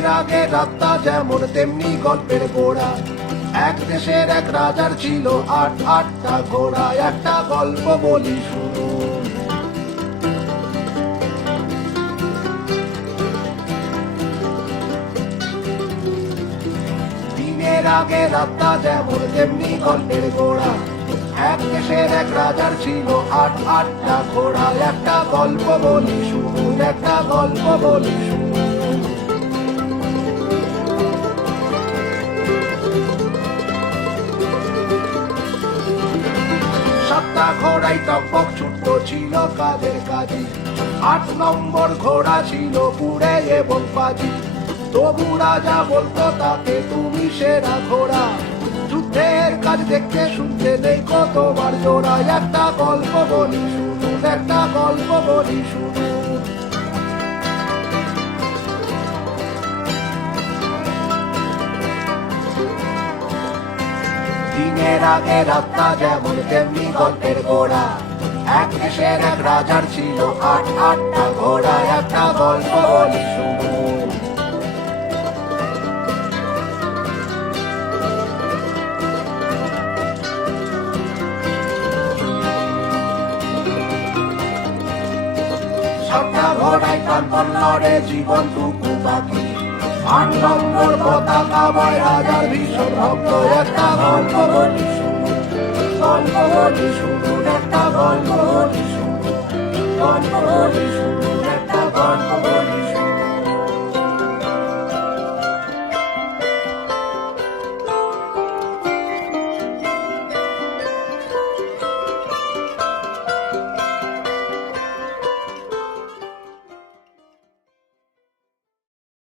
দিনের আগে রাতটা যেমন তেমনি গল্পের গোড়া। এক দেশের এক রাজার ছিল আটটা ঘোড়া, একটা গল্প বলি শুনুন। দিনের আগে রাতটা যেমন তেমনি গল্পের গোড়া। এক দেশের এক রাজার ছিল আটটা ঘোড়া, একটা গল্প বলি শুনুন, একটা গল্প বলি শুনুন। সাতটা ঘোড়াই টকবক ছুটত ছিল কাজের কাজী। ৮ নম্বর ঘোড়া ছিল পুড়ে এবং পাজি। তবু রাজা বলতো তাকে তুমি সেরা ঘোড়া। যুদ্ধের কাজ দেখতে শুনতে নেই কতবার জোড়া, একটা গল্প বলি শুনুন, একটা গল্প বলি শুনুন। দিনের আগে রাতটা যেমন তেমনি গল্পের গোড়া। এক দেশের এক রাজার ছিল আটটা ঘোড়া, একটা গল্প বলি শুনুন। সাতটা ঘোড়ায় প্রাণপণ লড়ে জীবনটুকু বাকি। ৮ নম্বর পতাকা বয় রাজার ভীষণ ভক্ত, একটা গল্প বলি শুনুন, গল্প বলি শুনুন, একটা গল্প বলি শুনুন, গল্প বলি শুনুন, একটা গল্প বলি।